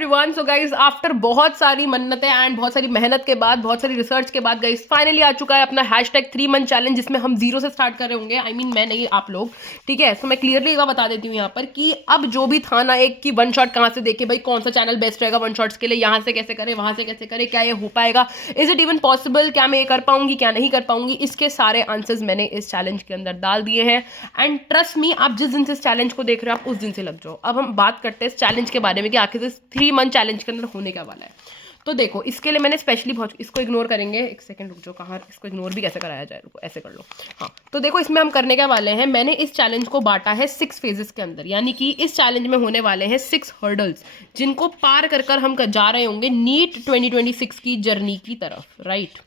Everyone, so guys after बहुत सारी मन्नतें एंड बहुत सारी मेहनत के बाद, बहुत सारी रिसर्च के बाद गाइस फाइनली आ चुका है अपना #3 मंथ चैलेंज, जिसमें हम जीरो से स्टार्ट कर रहे होंगे। आई मीन मैं नहीं, आप लोग। ठीक है, सो मैं क्लियरली बता देती हूँ यहाँ पर कि अब जो भी था ना, एक की वन शॉट कहाँ से देखे भाई, कौन सा चैनल बेस्ट रहेगा वन शॉट्स के लिए, यहाँ से कैसे करे, वहाँ से कैसे करे, क्या ये हो पाएगा, इज इट इवन पॉसिबल, क्या मैं ये कर पाऊंगी, क्या नहीं कर पाऊंगी, इसके सारे आंसर्स मैंने इस चैलेंज के अंदर डाल दिए हैं। एंड ट्रस्ट मी, आप जिस दिन से इस चैलेंज को देख रहे हो आप उस दिन से लग जाओ। अब हम बात करते हैं इस चैलेंज के बारे में कि आखिर इस 3 मंथ चैलेंज के अंदर होने क्या वाला है। तो देखो, इसके लिए मैंने स्पेशली बहुत, इसको इग्नोर करेंगे, एक सेकंड रुक जाओ, कहाँ इसको इग्नोर भी कैसे कराया जाए, रुको ऐसे कर लो। हाँ, तो देखो इसमें हम करने क्या वाले हैं, मैंने इस चैलेंज को बांटा है 6 फेजेस के अंदर, यानी कि इस चैलेंज में होने वाले हैं 6 हर्डल्स, जिनको पार कर कर हम जा रहे होंगे नीट 2026 की जर्नी की तरफ। राइट,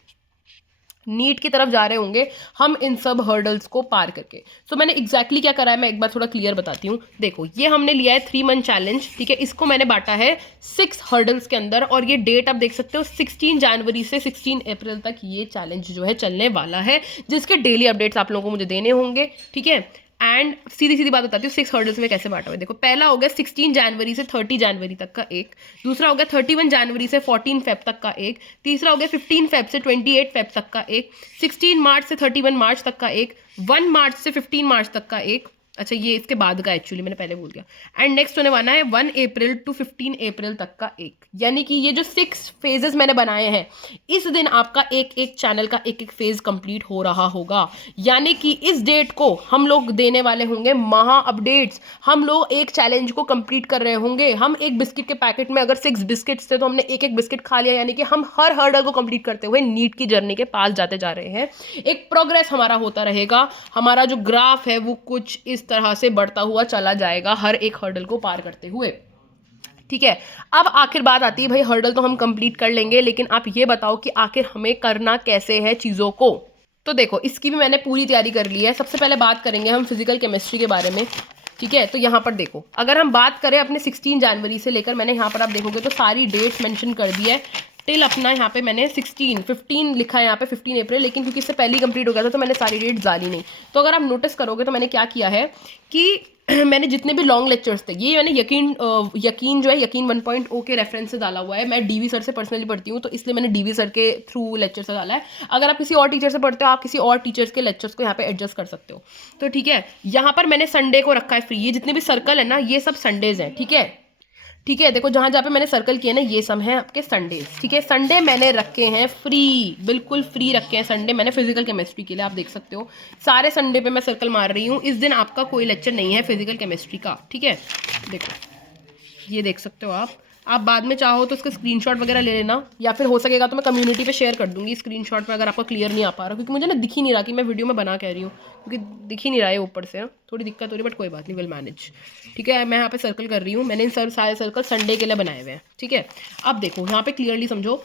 नीट की तरफ जा रहे होंगे हम इन सब हर्डल्स को पार करके। सो मैंने एग्जैक्टली क्या करा है, मैं एक बार थोड़ा क्लियर बताती हूँ। देखो, ये हमने लिया है 3 मंथ चैलेंज, ठीक है, इसको मैंने बांटा है 6 हर्डल्स के अंदर, और ये डेट आप देख सकते हो 16 जनवरी से 16 अप्रैल तक ये चैलेंज जो है चलने वाला है, जिसके डेली अपडेट्स आप लोगों को मुझे देने होंगे। ठीक है, एंड सीधी सीधी बात बताती हूँ 6 हर्डल्स में कैसे बांटा हुआ है। देखो, पहला हो गया 16 जनवरी से 30 जनवरी तक का एक, दूसरा हो गया 31 जनवरी से 14 फेब तक का एक, तीसरा हो गया 15 फेब से 28 फेब तक का एक, 16 मार्च से 31 मार्च तक का एक, 1 मार्च से 15 मार्च तक का एक। अच्छा, ये इसके बाद का एक्चुअली मैंने पहले बोल दिया। एंड नेक्स्ट होने वाला है 1 अप्रैल टू 15 अप्रैल तक का एक, यानी कि ये जो 6 फेजेस मैंने बनाए हैं, इस दिन आपका एक एक चैनल का एक एक फेज कंप्लीट हो रहा होगा। यानी कि इस डेट को हम लोग देने वाले होंगे महा अपडेट्स। हम लोग एक चैलेंज को कंप्लीट कर रहे होंगे। हम एक बिस्किट के पैकेट में अगर 6 बिस्किट्स थे तो हमने एक एक बिस्किट खा लिया, यानी कि हम हर हर्डल को कंप्लीट करते हुए नीट की जर्नी के पास जाते जा रहे हैं। एक प्रोग्रेस हमारा होता रहेगा, हमारा जो ग्राफ है वो कुछ इस तरह से बढ़ता हुआ चला जाएगा हर एक हर्डल को पार करते हुए। ठीक है, अब आखिर बात आती है भाई, हर्डल तो हम कंप्लीट कर लेंगे, लेकिन आप ये बताओ कि आखिर हमें करना कैसे है चीज़ों को। तो देखो, इसकी भी मैंने पूरी तैयारी कर ली है। सबसे पहले बात करेंगे हम फिजिकल केमिस्ट्री के बारे में। ठीक है, तो यहाँ पर देखो, अगर हम बात करें अपने 16 जनवरी से लेकर, मैंने यहाँ पर आप देखोगे तो सारी डेट्स मेंशन कर दी है टिल अपना, यहाँ पे मैंने 15 लिखा है यहाँ पे 15 अप्रैल, लेकिन क्योंकि इससे पहले ही कंप्लीट हो गया था तो मैंने सारी डेट्स डाली नहीं। तो अगर आप नोटिस करोगे तो मैंने क्या किया है कि मैंने जितने भी लॉन्ग लेक्चर्स थे, ये मैंने यकीन जो है यकीन 1.0 के रेफरेंस से डाला हुआ है। मैं डीवी सर से पर्सनली पढ़ती हूँ, तो इसलिए मैंने डीवी सर के थ्रू लेक्चर से डाला है। अगर आप किसी और टीचर से पढ़ते हो, आप किसी और टीचर्स के लेक्चर्स को यहाँ पे एडजस्ट कर सकते हो। तो ठीक है, यहाँ पर मैंने संडे को रखा है फ्री। ये जितने भी सर्कल है ना, ये सब संडेज हैं। ठीक है, ठीक है, देखो जहाँ जहाँ पे मैंने सर्कल किए ना, ये सब हैं आपके संडेज। ठीक है, संडे मैंने रखे हैं फ्री, बिल्कुल फ्री रखे हैं संडे मैंने फिजिकल केमिस्ट्री के लिए। आप देख सकते हो सारे संडे पे मैं सर्कल मार रही हूँ। इस दिन आपका कोई लेक्चर नहीं है फिजिकल केमिस्ट्री का। ठीक है, देखो ये देख सकते हो आप बाद में चाहो तो इसका स्क्रीनशॉट वगैरह ले लेना, या फिर हो सकेगा तो मैं कम्युनिटी पे शेयर कर दूंगी स्क्रीनशॉट में, अगर आपको क्लियर नहीं आ पा रहा, क्योंकि मुझे ना दिख ही नहीं रहा कि मैं वीडियो में बना कह रही हूँ, क्योंकि दिख ही नहीं रहा है ऊपर से ना, थोड़ी दिक्कत हो रही है, बट कोई बात नहीं, विल मैनेज। ठीक है, मैं यहाँ पे सर्कल कर रही हूँ, मैंने इन सारे सर्कल संडे के लिए बनाए हुए हैं। ठीक है, अब देखो यहाँ पे क्लियरली समझो,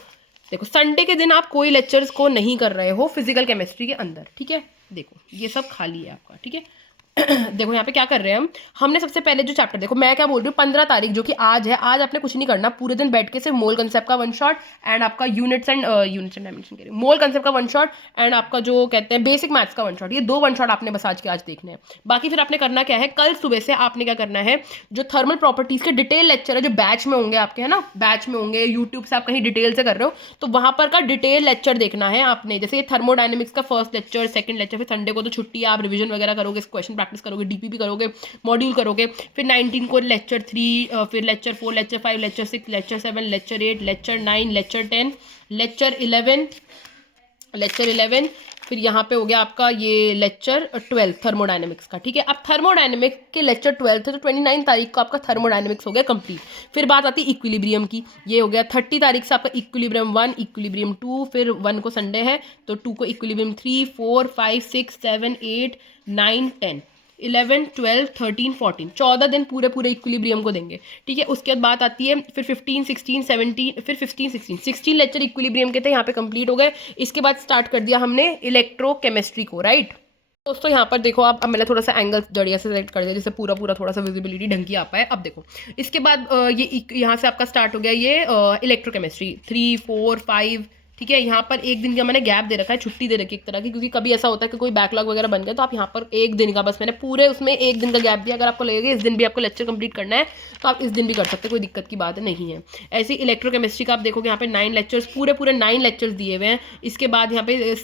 देखो संडे के दिन आप कोई लेक्चर्स को नहीं कर रहे हो फिजिकल केमिस्ट्री के अंदर। ठीक है, देखो ये सब खाली है आपका। ठीक है, देखो यहाँ पे क्या कर रहे हैं हमने सबसे पहले जो चैप्टर, देखो मैं क्या बोल रही हूँ, 15 तारीख जो कि आज है, आज आपने कुछ नहीं करना, पूरे दिन बैठ के सिर्फ मोल कंसेप्ट का वन शॉट एंड आपका यूनिट्स एंड डायमेंशन कह रही हूँ, मोल कंसेप्ट का वन शॉट एंड आपका जो कहते हैं बेसिक मैथ्स का वन शॉट, ये 2 वन शॉट आपने बस आज के आज देखने हैं। बाकी फिर आपने करना क्या है, कल सुबह से आपने क्या करना है, जो थर्मल प्रॉपर्टीज के डिटेल लेक्चर है जो बैच में होंगे आपके, है ना, बैच में होंगे, यूट्यूब से आप कहीं डिटेल से कर रहे हो तो वहां पर का डिटेल लेक्चर देखना है आपने। जैसे ये थर्मोडायनेमिक्स का फर्स्ट लेक्चर, सेकंड लेक्चर, फिर संडे को तो छुट्टी है, आप रिविजन वगैरह करोगे, क्वेश्चन प्रैक्टिस करोगे, डीपीपी करोगे, मॉड्यूल करोगे, फिर 19 को लेक्चर 3, फिर lecture 4, lecture 5, lecture 6, lecture 7, lecture 8, lecture 9, lecture 10, lecture 11, फिर यहाँ पे हो गया आपका ये लेक्चर 12 थर्मोडायनेमिक्स का। ठीक है, अब थर्मोडायनेमिक्स के लेक्चर 12 थे तो 29 तारीख को आपका थर्मोडायनेमिक्स हो गया कंप्लीट। फिर बात आती है इक्विलिब्रियम की, ये हो गया 30 तारीख से आपका इक्विलिब्रियम 1, इक्विलिब्रियम 2, फिर 1 को संडे है तो 2 को इक्विलिब्रियम 3, 4, 5, 6, 7, 8, 9, 10, 11, 12, 13, 14, 14 दिन पूरे पूरे इक्विलिब्रियम को देंगे। ठीक है, उसके बाद बात आती है फिर 15, 16, 17, फिर 15, 16 लेक्चर इक्विलिब्रियम के थे, यहाँ पे कंप्लीट हो गए। इसके बाद स्टार्ट कर दिया हमने इलेक्ट्रोकेमिस्ट्री को। राइट दोस्तों, यहाँ पर देखो आप, अब मैंने थोड़ा सा एंगल जड़िया से सेलेक्ट कर दिया जिससे पूरा थोड़ा सा विजिबिलिटी ढंग की आ पाए। अब देखो इसके बाद ये यहाँ से आपका स्टार्ट हो गया ये इलेक्ट्रोकेमिस्ट्री 3, 4, 5, ठीक है। यहाँ पर एक दिन का मैंने गैप दे रखा है, छुट्टी दे रखी है एक तरह की, क्योंकि कभी ऐसा होता है कि कोई बैकलॉग वगैरह बन गया तो आप यहाँ पर एक दिन का, बस मैंने पूरे उसमें एक दिन का गैप दिया। अगर आपको लगेगा इस दिन भी आपको लेक्चर कंप्लीट करना है तो आप इस दिन भी कर सकते हैं, कोई दिक्कत की बात नहीं है। ऐसे ही इलेक्ट्रोकेमिस्ट्री का आप देखोगे यहाँ पे 9 लेक्चर्स, पूरे 9 लेक्चर्स दिए हुए हैं। इसके बाद यहाँ पे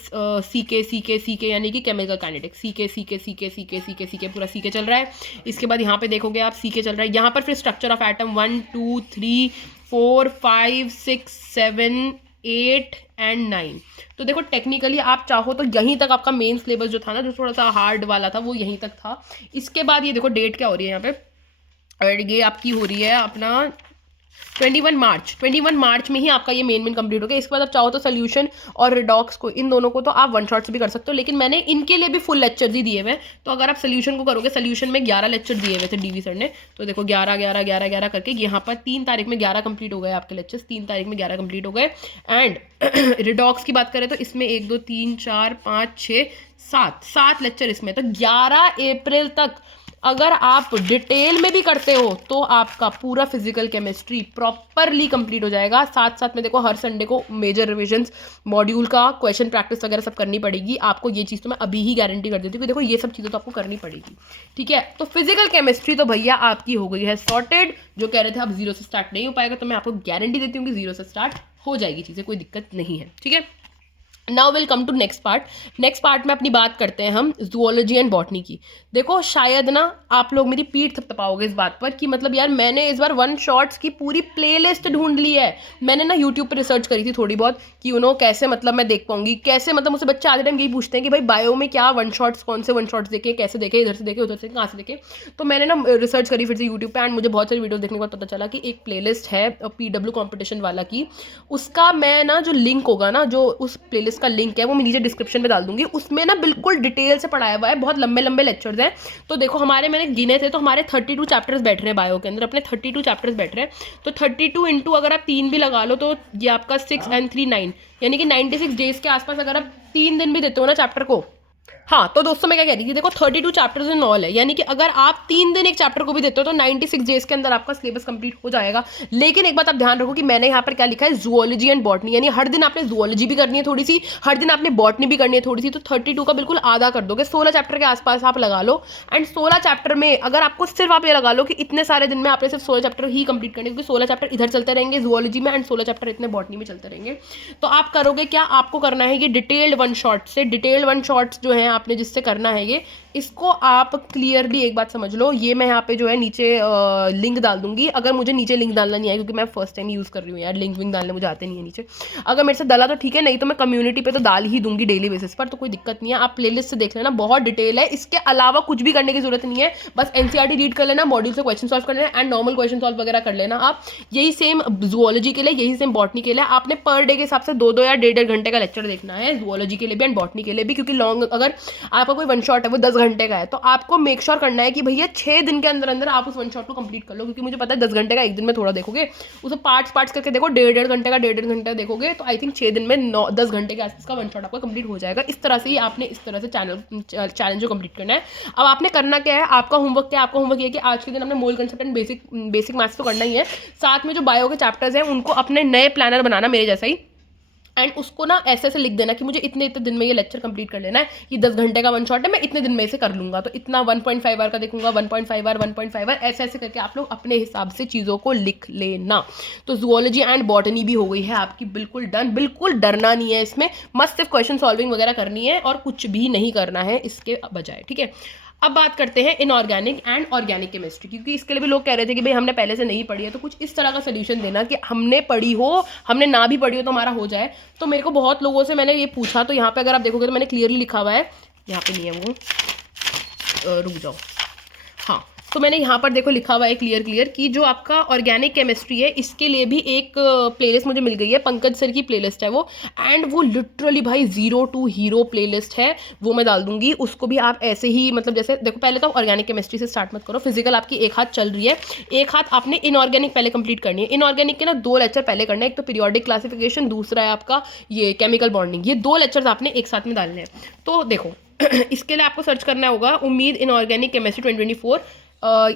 सीके यानी कि केमिकल काइनेटिक्स, सीके पूरा सीके चल रहा है। इसके बाद यहाँ पे देखोगे आप सीके चल रहा है। यहाँ पर फिर स्ट्रक्चर ऑफ एटम 1 2 3 4 5 6 7 8 एंड 9। तो देखो टेक्निकली आप चाहो तो यहीं तक आपका मेन सिलेबस जो था ना, जो थोड़ा सा हार्ड वाला था, वो यहीं तक था। इसके बाद ये देखो डेट क्या हो रही है यहाँ पे, और ये आपकी हो रही है अपना 21 मार्च में ही आपका ये मेन कंप्लीट हो गया। इसके बाद आप चाहो तो सोल्यूशन और रिडॉक्स को, इन दोनों को तो आप वन शॉट से भी कर सकते हो, लेकिन मैंने इनके लिए भी फुल लेक्चर ही दिए हुए हैं। तो अगर आप सोल्यूशन को करोगे, सोल्यूशन में 11 लेक्चर दिए हुए थे डीवी सर ने, तो देखो 11 करके यहाँ पर 3 तारीख में 11 कंप्लीट हो गए आपके लेक्चर्स, 3 तारीख में 11 कंप्लीट हो गए। एंड रिडॉक्स की बात करें तो इसमें 1 2 3 4 5 6 7 लेक्चर इसमें, तो 11 अप्रैल तक अगर आप डिटेल में भी करते हो तो आपका पूरा फिजिकल केमिस्ट्री प्रॉपरली कंप्लीट हो जाएगा। साथ साथ में देखो हर संडे को मेजर रिविजन्स, मॉड्यूल का क्वेश्चन प्रैक्टिस वगैरह सब करनी पड़ेगी आपको। ये चीज़ तो मैं अभी ही गारंटी कर देती हूँ कि देखो ये सब चीज़ें तो आपको करनी पड़ेगी, ठीक है। तो फिजिकल केमिस्ट्री तो भैया आपकी हो गई है सॉर्टेड। जो कह रहे थे आप 0 से स्टार्ट नहीं हो पाएगा, तो मैं आपको गारंटी देती हूँ कि 0 से स्टार्ट हो जाएगी चीज़ें, कोई दिक्कत नहीं है, ठीक है। Now will come to next part में अपनी बात करते हैं हम जूलॉजी एंड बॉटनी की। देखो शायद ना आप लोग मेरी पीठ थपथपाओगे इस बात पर कि मतलब यार मैंने इस बार वन शॉट्स की पूरी प्लेलिस्ट ढूंढ ली है। मैंने ना यूट्यूब पर रिसर्च करी थी थोड़ी बहुत कि कैसे मतलब मैं देख पाऊंगी, कैसे मतलब मुझसे बच्चे आधे टाइम यही पूछते हैं कि भाई बायो में क्या वन शॉट्स, कौन से वन शॉट्स देखे, कैसे देखे, इधर से देखे उधर से कहाँ से देखे। तो मैंने ना रिसर्च करी फिर से यूट्यूब पर, एंड मुझे बहुत सारी वीडियो देखने के बाद पता चला कि एक प्लेलिस्ट है PW कॉम्पिटिशन वाला की। उसका मैं ना जो लिंक होगा ना, जो उस प्लेलिस्ट का लिंक है वो मैं नीचे डिस्क्रिप्शन में डाल दूंगी। उसमें ना बिल्कुल डिटेल से पढ़ाया हुआ है, बहुत लंबे लंबे लेक्चर्स हैं। तो देखो हमारे मैंने गिने थे तो हमारे 32 चैप्टर्स बैठ रहे हैं बायो के अंदर, अपने 32 चैप्टर्स बैठ रहे हैं। तो 32 इंटू अगर आप 3 भी लगा लो तो ये आपका 6 and 3 9, यानी कि 96 डेज के आसपास अगर आप 3 दिन भी देते हो ना चैप्टर को। हाँ तो दोस्तों मैं क्या कह रही थी, देखो 32 चैप्टर्स इन ऑल है, यानी कि अगर आप 3 दिन एक चैप्टर को भी देते हो तो 96 डेज के अंदर आपका सिलेबस कंप्लीट हो जाएगा। लेकिन एक बात आप ध्यान रखो कि मैंने यहाँ पर क्या लिखा है, जूलॉजी एंड बॉटनी, यानी हर दिन आपने जूलॉजी भी करनी है थोड़ी सी, हर दिन आपने बॉटनी भी करनी है थोड़ी सी। तो 32 का बिल्कुल आधा कर दोगे, 16 चैप्टर के आसपास आप लगा लो। एंड 16 चैप्टर में अगर आपको सिर्फ आप ये लगा लो कि इतने सारे दिन में आपने सिर्फ 16 चैप्टर ही कंप्लीट करने, क्योंकि 16 चैप्टर इधर चलते रहेंगे जूलॉजी में एंड 16 चैप्टर इतने बॉटनी में चलते रहेंगे। तो आप करोगे क्या, आपको करना है कि डिटेल्ड वन शॉट्स जो है आपने जिससे करना है ये, इसको आप क्लियरली एक बात समझ लो। ये मैं यहाँ पे जो है नीचे लिंक डाल दूंगी। अगर मुझे नीचे लिंक डालना नहीं है क्योंकि मैं फर्स्ट टाइम यूज़ कर रही हूँ यार, लिंक विंक डालने मुझे आते नहीं है नीचे। अगर मेरे से डाला तो ठीक है, नहीं तो मैं कम्युनिटी पे तो डाल ही दूंगी डेली बेसिस पर, तो कोई दिक्कत नहीं है। आप प्लेलिस्ट से देख लेना, बहुत डिटेल है, इसके अलावा कुछ भी करने की जरूरत नहीं है। बस NCERT रीड कर लेना, मॉड्यूल से क्वेश्चन सॉल्व कर लेना एंड नॉर्मल क्वेश्चन सॉल्व वगैरह कर लेना आप। यही सेम जूलॉजी के लिए, यही सेम बॉटनी के लिए। आपने पर डे के हिसाब से 2 या 1.5 घंटे का लेक्चर देखना है, जूलॉजी के लिए भी एंड बॉटनी के लिए भी, क्योंकि लॉन्ग अगर आपका कोई वन शॉट है वो 10 घंटे का है तो आपको मेक श्योर करना है कि भैया 6 दिन के अंदर अंदर आप उस वन शॉट को कंप्लीट कर लो। क्योंकि मुझे पता है 10 घंटे का एक दिन में थोड़ा देखोगे, उसे पार्ट्स करके देखो, 1.5 घंटे का 1.5 घंटे देखोगे तो आई थिंक 6 दिन में 10 घंटे के आसपास का वन शॉट आपका कंप्लीट हो जाएगा। इस तरह से ही आपने इस तरह से चैलेंज को कंप्लीट करना है। अब आपने करना क्या है, आपका होमवर्क क्या है, आपका होमवर्क ये है कि आज के दिन हमने मोल कंसेप्ट एंड बेसिक मैथ्स तो करना ही है, साथ में जो बायो के चैप्टर्स हैं उनको अपने नए प्लानर बनाना मेरे जैसा ही, एंड उसको ना ऐसे लिख देना कि मुझे इतने दिन में ये लेक्चर कंप्लीट कर लेना है, ये 10 घंटे का वन शॉट है, मैं इतने दिन में इसे कर लूँगा, तो इतना 1.5 आवर का देखूंगा, 1.5 आवर 1.5 आवर, ऐसे करके आप लोग अपने हिसाब से चीज़ों को लिख लेना। तो जूलॉजी एंड बॉटनी भी हो गई है आपकी बिल्कुल डन, बिल्कुल डरना नहीं है इसमें, मस्त सिर्फ क्वेश्चन सॉल्विंग वगैरह करनी है और कुछ भी नहीं करना है इसके बजाय, ठीक है। अब बात करते हैं इनऑर्गेनिक एंड ऑर्गेनिक केमिस्ट्री, क्योंकि इसके लिए भी लोग कह रहे थे कि भाई हमने पहले से नहीं पढ़ी है, तो कुछ इस तरह का सोल्यूशन देना कि हमने पढ़ी हो, हमने ना भी पढ़ी हो तो हमारा हो जाए। तो मेरे को बहुत लोगों से मैंने ये पूछा, तो यहाँ पे अगर आप देखोगे तो मैंने क्लियरली लिखा हुआ है, यहाँ पे नहीं है वो, रुक जाओ, हाँ तो मैंने यहाँ पर देखो लिखा हुआ है क्लियर कि जो आपका ऑर्गेनिक केमिस्ट्री है इसके लिए भी एक प्लेलिस्ट मुझे मिल गई है, पंकज सर की प्लेलिस्ट है वो, एंड वो लिटरली भाई 0 to हीरो प्लेलिस्ट है, वो मैं डाल दूंगी। उसको भी आप ऐसे ही मतलब जैसे देखो, पहले तो ऑर्गेनिक केमिस्ट्री से स्टार्ट मत करो, फिजिकल आपकी एक हाथ चल रही है, एक हाथ आपने इनऑर्गेनिक पहले कंप्लीट करनी है। इनऑर्गेनिक के ना 2 लेक्चर पहले करना है, एक तो पीरियोडिक क्लासिफिकेशन, दूसरा है आपका ये केमिकल बॉन्डिंग, ये 2 लेक्चर्स आपने एक साथ में डालने हैं। तो देखो इसके लिए आपको सर्च करना होगा उम्मीद इनऑर्गेनिक केमिस्ट्री 2024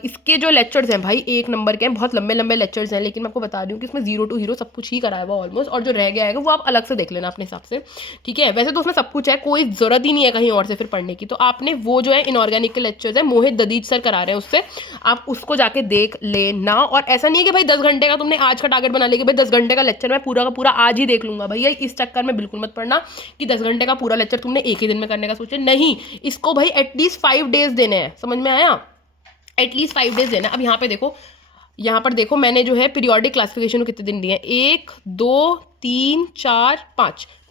इसके जो लेक्चर्स हैं भाई 1 नंबर के हैं, बहुत लंबे लंबे लेक्चर्स हैं, लेकिन मैं आपको बता रही हूँ कि इसमें 0 to हीरो सब कुछ ही कराया हुआ ऑलमोस्ट, और जो रह गया है वो आप अलग से देख लेना अपने हिसाब से, ठीक है। वैसे तो उसमें सब कुछ है, कोई ज़रूरत ही नहीं है कहीं और से फिर पढ़ने की। तो आपने वो जो है इनऑर्गेनिक के लेक्चर्स है, मोहित ददीज सर करा रहे हैं, उससे आप उसको जाके देख लेना। और ऐसा नहीं है कि भाई 10 घंटे का तुमने आज का टारगेट बना लिया कि भाई 10 घंटे का लेक्चर मैं पूरा का पूरा आज ही देख लूंगा, भैया इस चक्कर में बिल्कुल मत पढ़ना कि 10 घंटे का पूरा लेक्चर तुमने एक ही दिन में करने का सोचे, नहीं, इसको भाई एटलीस्ट 5 डेज देने हैं, समझ में आया, एटलीस्ट 5 डेज देना। अब यहाँ पे देखो, यहाँ पर देखो मैंने जो है पीरियोडिक क्लासिफिकेशन को कितने दिन दिए हैं, 1 2 3 4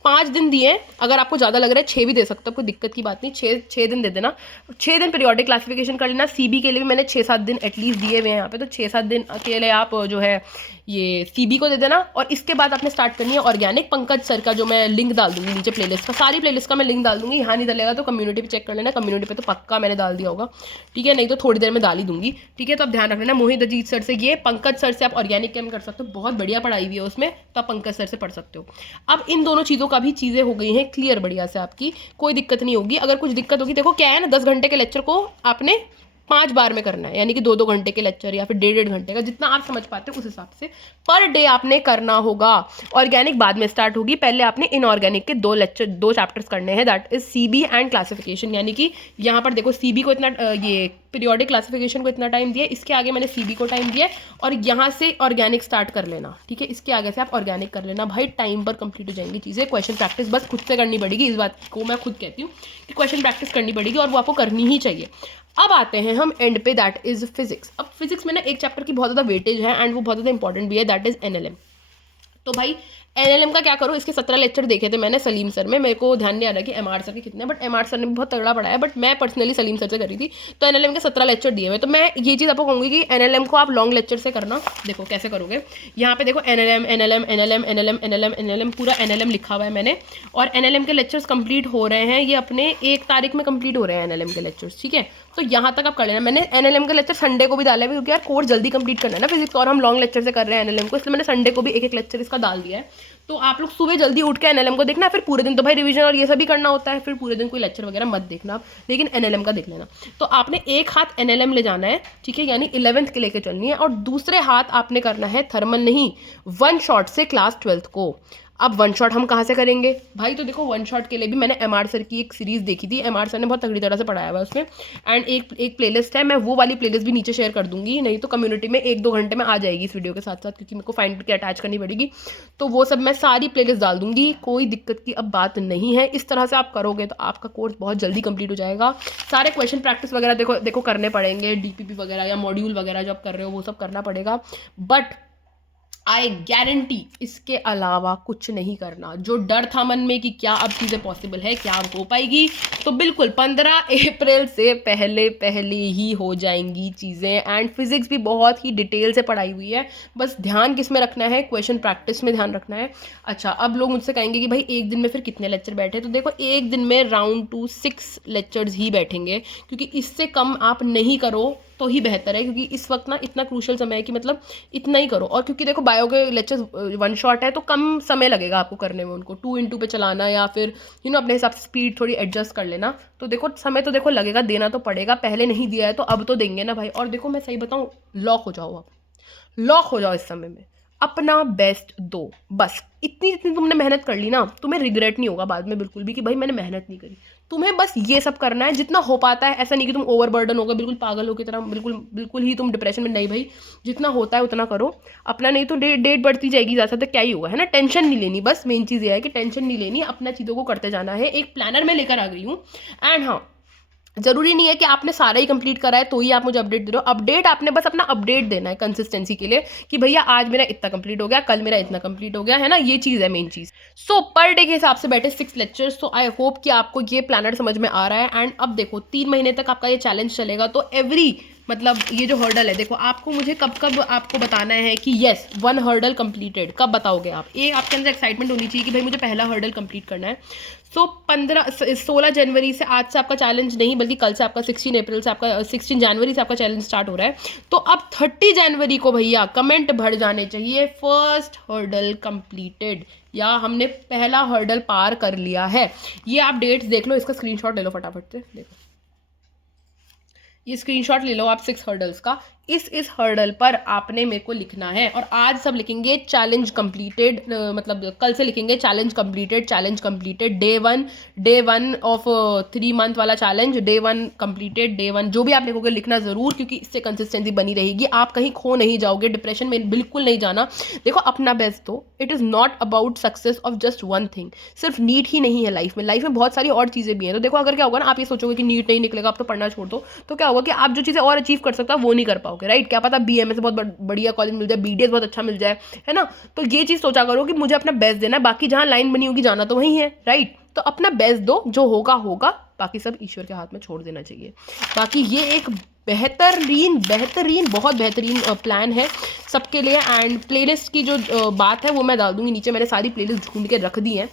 5 दिन दिए हैं। अगर आपको ज़्यादा लग रहा है 6 भी दे सकते हो, कोई दिक्कत की बात नहीं, 6 दिन दे देना, 6 दिन पीरियोडिक क्लासिफिकेशन कर लेना। सीबी के लिए भी मैंने 6-7 दिन एटलीस्ट दिए हुए हैं यहाँ पे, तो 6-7 दिन के लिए आप जो है ये सीबी को दे देना। और इसके बाद आपने स्टार्ट करनी है ऑर्गेनिक, पंकज सर का जो मैं लिंक डाल दूंगी नीचे प्लेलिस्ट का, सारी प्लेलिस्ट का मैं लिंक डाल दूंगी, यहाँ नहीं डालेगा तो कम्युनिटी पे चेक कर लेना, कम्युनिटी पे तो पक्का मैंने डाल दिया होगा, ठीक है, नहीं तो थोड़ी देर में डाल ही दूंगी, ठीक है। तो आप ध्यान रख लेना मोहित अजीत सर से, ये पंकज सर से आप ऑर्गेनिक कैम कर सकते हो, बहुत बढ़िया पढ़ाई हुई है उसमें, तो आप पंकज सर से पढ़ सकते हो। अब इन दोनों चीज़ों का भी चीज़ें हो गई हैं क्लियर बढ़िया से, आपकी कोई दिक्कत नहीं होगी। अगर कुछ दिक्कत होगी, देखो क्या है ना, 10 घंटे के लेक्चर को आपने 5 बार में करना है, यानी कि 2-2 घंटे के लेक्चर या फिर 1.5 घंटे का, जितना आप समझ पाते हो उस हिसाब से पर डे आपने करना होगा। ऑर्गेनिक बाद में स्टार्ट होगी, पहले आपने इनऑर्गेनिक के 2 चैप्टर्स करने हैं, that is CB and classification. यानी कि यहाँ पर देखो सीबी को इतना ये पीरियोडिक क्लासिफिकेशन को इतना टाइम दिया, इसके आगे मैंने सीबी को टाइम दिया, और यहाँ से ऑर्गेनिक स्टार्ट कर लेना, ठीक है, इसके आगे से आप ऑर्गेनिक कर लेना, भाई टाइम पर कंप्लीट हो जाएंगी चीज़ें। क्वेश्चन प्रैक्टिस बस खुद से करनी पड़ेगी, इस बात को मैं खुद कहती हूँ कि क्वेश्चन प्रैक्टिस करनी पड़ेगी और वो आपको करनी ही चाहिए। अब आते हैं हम एंड पे, दैट इज फिजिक्स। अब फिजिक्स में ना एक चैप्टर की बहुत ज़्यादा वेटेज है एंड वो बहुत ज़्यादा इंपॉर्टेंट भी है, दैट इज एनएलएम। तो भाई एनएलएम का क्या करो, इसके 17 लेक्चर देखे थे मैंने सलीम सर में, मेरे को ध्यान नहीं आ रहा कि एमआर सर के कितने, बट एमआर सर ने भी बहुत तगड़ा पढ़ाया, बट मैं पर्सनली सलीम सर से करी थी, तो एनएलएम के 17 लेक्चर दिए हुए। तो मैं ये चीज़ आपको कहूँगी कि एनएलएम को आप लॉन्ग लेक्चर से करना। देखो कैसे करोगे, यहाँ पे देखो NLM NLM NLM NLM NLM NLM पूरा एनएलएम लिखा हुआ है मैंने, और एनएलएम के लेक्चर्स कंप्लीट हो रहे हैं, ये अपने 1 तारीख में कंप्लीट हो रहे हैं एनएलएम के लेक्चर्स, ठीक है। तो यहाँ तक आप कर लेना। मैंने एनएलएम का लेक्चर संडे को भी डाला है, क्योंकि यार कोर्स जल्दी कंप्लीट करना है ना फिजिक्स, और हम लॉन्ग लेक्चर से कर रहे हैं एनएलएम को, इसलिए मैंने संडे को भी 1-1 लेक्चर इसका डाल दिया है। तो आप लोग सुबह जल्दी उठ के एनएलएम को देखना, फिर पूरे दिन तो भाई रिवीजन और ये सब भी करना होता है, फिर पूरे दिन कोई लेक्चर वगैरह मत देखना आप, लेकिन एनएलएम का देख लेना। तो आपने एक हाथ एनएलएम ले जाना है, ठीक है, यानी 11th के लेके चलनी है, और दूसरे हाथ आपने करना है थर्मल नहीं, 1 शॉट से क्लास 12th को। अब 1 शॉट हम कहाँ से करेंगे भाई, तो देखो 1 शॉट के लिए भी मैंने एमआर सर की एक सीरीज़ देखी थी, एमआर सर ने बहुत तगड़ी तरह से पढ़ाया हुआ है उसमें, एंड एक प्लेलिस्ट है, मैं वो वाली प्लेलिस्ट भी नीचे शेयर कर दूंगी, नहीं तो कम्युनिटी में 1-2 घंटे में आ जाएगी इस वीडियो के साथ साथ, क्योंकि मेरे को फाइंड करके अटैच करनी पड़ेगी, तो वो सब मैं सारी प्लेलिस्ट डाल दूंगी, कोई दिक्कत की अब बात नहीं है। इस तरह से आप करोगे तो आपका कोर्स बहुत जल्दी कंप्लीट हो जाएगा। सारे क्वेश्चन प्रैक्टिस वगैरह देखो करने पड़ेंगे, डीपीपी वगैरह या मॉड्यूल वगैरह जो आप कर रहे हो वो सब करना पड़ेगा, बट आई गारंटी इसके अलावा कुछ नहीं करना। जो डर था मन में कि क्या अब चीज़ें पॉसिबल है, क्या अब हो पाएगी, तो बिल्कुल 15 अप्रैल से पहले ही हो जाएंगी चीज़ें। एंड फिजिक्स भी बहुत ही डिटेल से पढ़ाई हुई है, बस ध्यान किस में रखना है, क्वेश्चन प्रैक्टिस में ध्यान रखना है। अच्छा, अब लोग मुझसे कहेंगे कि भाई एक दिन में फिर कितने लेक्चर बैठे, तो देखो एक दिन में राउंड 6 लेक्चर्स ही बैठेंगे, क्योंकि इससे कम आप नहीं करो तो ही बेहतर है, क्योंकि इस वक्त ना इतना क्रूशल समय है कि मतलब इतना ही करो। और क्योंकि देखो बायो के लेक्चर 1 शॉट है, तो कम समय लगेगा आपको करने में, उनको 2x2 पे चलाना, या फिर अपने हिसाब से स्पीड थोड़ी एडजस्ट कर लेना, तो देखो समय तो देखो लगेगा, देना तो पड़ेगा, पहले नहीं दिया है तो अब तो देंगे ना भाई। और देखो मैं सही बताऊँ, लॉक हो जाओ, आप लॉक हो जाओ इस समय में, अपना बेस्ट दो, बस इतनी जितनी तुमने मेहनत कर ली ना, तुम्हें रिग्रेट नहीं होगा बाद में बिल्कुल भी कि भाई मैंने मेहनत नहीं करी। तुम्हें बस ये सब करना है जितना हो पाता है, ऐसा नहीं कि तुम ओवरबर्डन होगा बिल्कुल पागल हो की तरह, बिल्कुल ही तुम डिप्रेशन में, नहीं भाई, जितना होता है उतना करो अपना, नहीं तो डेट बढ़ती जाएगी ज़्यादा, तो क्या ही होगा, है ना। टेंशन नहीं लेनी, बस मेन चीज़ ये है कि टेंशन नहीं लेनी, अपना चीज़ों को करते जाना है। एक प्लानर में लेकर आ गई हूँ, एंड हाँ, जरूरी नहीं है कि आपने सारा ही कंप्लीट करा है तो ही आप मुझे अपडेट दे रहे हो। अपडेट आपने बस अपना अपडेट देना है कंसिस्टेंसी के लिए, कि भैया आज मेरा इतना कंप्लीट हो गया, कल मेरा इतना कंप्लीट हो गया, है ना, ये चीज़ है मेन चीज़। सो पर डे के हिसाब से बैठे 6 लेक्चर्स, तो आई होप कि आपको ये प्लानर समझ में आ रहा है। एंड अब देखो 3 महीने तक आपका ये चैलेंज चलेगा, तो मतलब ये जो हर्डल है, देखो आपको मुझे कब आपको बताना है कि येस 1 हर्डल कंप्लीटेड, कब बताओगे आप। एक आपके अंदर एक्साइटमेंट होनी चाहिए कि भाई मुझे पहला हर्डल कंप्लीट करना है। सो 16 जनवरी से, आज से आपका चैलेंज नहीं बल्कि कल से आपका 16 जनवरी से आपका चैलेंज स्टार्ट हो रहा है। तो अब 30 जनवरी को भैया कमेंट भर जाने चाहिए, फर्स्ट हर्डल कंप्लीटेड, या हमने पहला हर्डल पार कर लिया है। ये आप डेट्स देख लो, इसका स्क्रीनशॉट ले लो फटाफट से, देखो ये स्क्रीनशॉट ले लो आप 6 हर्डल्स का। इस हर्डल पर आपने मेरे को लिखना है, और आज सब लिखेंगे चैलेंज कंप्लीटेड, मतलब कल से लिखेंगे challenge completed day one of 3 month वाला चैलेंज, डे 1 कंप्लीटेड, डे 1 जो भी आप लिखोगे लिखना ज़रूर, क्योंकि इससे कंसिस्टेंसी बनी रहेगी, आप कहीं खो नहीं जाओगे, डिप्रेशन में बिल्कुल नहीं जाना। देखो अपना बेस्ट दो, it is not about success of just one thing. सिर्फ नीट ही नहीं है लाइफ में बहुत सारी और चीज़ें भी हैं। तो देखो अगर क्या होगा ना, आप ये सोचोगे कि नीट नहीं निकलेगा आप तो पढ़ना छोड़ दो, तो क्या होगा कि आप जो चीज़ें और अचीव कर सकते हो वो नहीं कर पाओगे, राइट। क्या पता BMS से बहुत बढ़िया कॉलेज मिल जाए, BDS बहुत अच्छा मिल जाए, है ना। तो ये चीज़ सोचा करो कि मुझे अपना बेस्ट देना है, बाकी जहाँ लाइन बनी होगी जाना तो वही है, राइट। तो अपना बेस्ट दो, जो होगा होगा, बाकी सब ईश्वर के हाथ में छोड़ देना चाहिए। बाकी ये एक बेहतरीन बहुत बेहतरीन प्लान है सबके लिए। एंड प्लेलिस्ट की जो बात है वो मैं डाल दूंगी नीचे, मैंने सारी प्लेलिस्ट ढूंढ के रख दी हैं,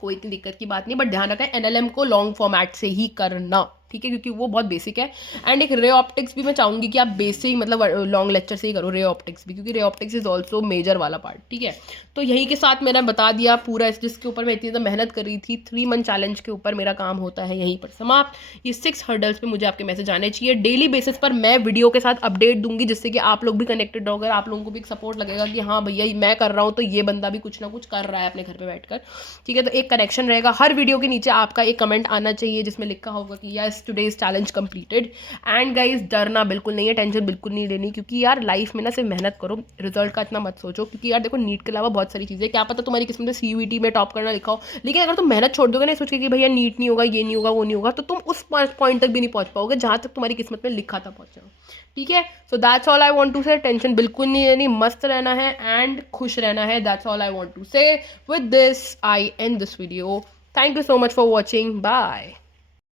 कोई इतनी दिक्कत की बात नहीं। बट ध्यान रखें NLM को लॉन्ग फॉर्मेट से ही करना, ठीक है, क्योंकि वो बहुत बेसिक है। एंड एक रे ऑप्टिक्स भी मैं चाहूँगी कि आप बेसिक मतलब लॉन्ग लेक्चर से ही करो रे ऑप्टिक्स भी, क्योंकि ray optics is also major वाला पार्ट, ठीक है। तो यही के साथ मैंने बता दिया पूरा, जिसके ऊपर मैं इतनी ज़्यादा मेहनत कर रही थी, 3 मंथ चैलेंज के ऊपर मेरा काम होता है यहीं पर समाप्त। ये 6 हर्डल्स पे मुझे आपके मैसेज आने चाहिए। डेली बेसिस पर मैं वीडियो के साथ अपडेट दूंगी, जिससे कि आप लोग भी कनेक्टेड रहो, अगर आप लोगों को भी एक सपोर्ट लगेगा कि हाँ भैया मैं कर रहा हूँ तो ये बंदा भी कुछ ना कुछ कर रहा है अपने घर पर बैठकर, ठीक है। तो एक कनेक्शन रहेगा। हर वीडियो के नीचे आपका एक कमेंट आना चाहिए जिसमें लिखा होगा कि yes today's challenge completed. And guys डरना बिल्कुल नहीं है, टेंशन बिल्कुल नहीं लेनी, क्योंकि यार लाइफ में ना सिर्फ मेहनत करो, रिजल्ट का इतना मत सोचो, क्योंकि यार देखो नीट के अलावा बहुत सारी चीज़ें, क्या पता तुम्हारी किस्मत में CUET में टॉप करना लिखा हो, लेकिन अगर तुम मेहनत छोड़ दोगे ना सोच के कि भैया नीट नहीं होगा, ये नहीं होगा, वो नहीं होगा, तो तुम उस पॉइंट तक भी नहीं पहुंच पाओगे जहां तक तुम्हारी किस्मत में लिखा था पहुंचना, ठीक है। So that's all I want to say. Tension बिल्कुल नहीं लेनी, मस्त रहना है एंड खुश रहना है, that's all I want to say. With this I end this video. Thank you so much for watching. Bye.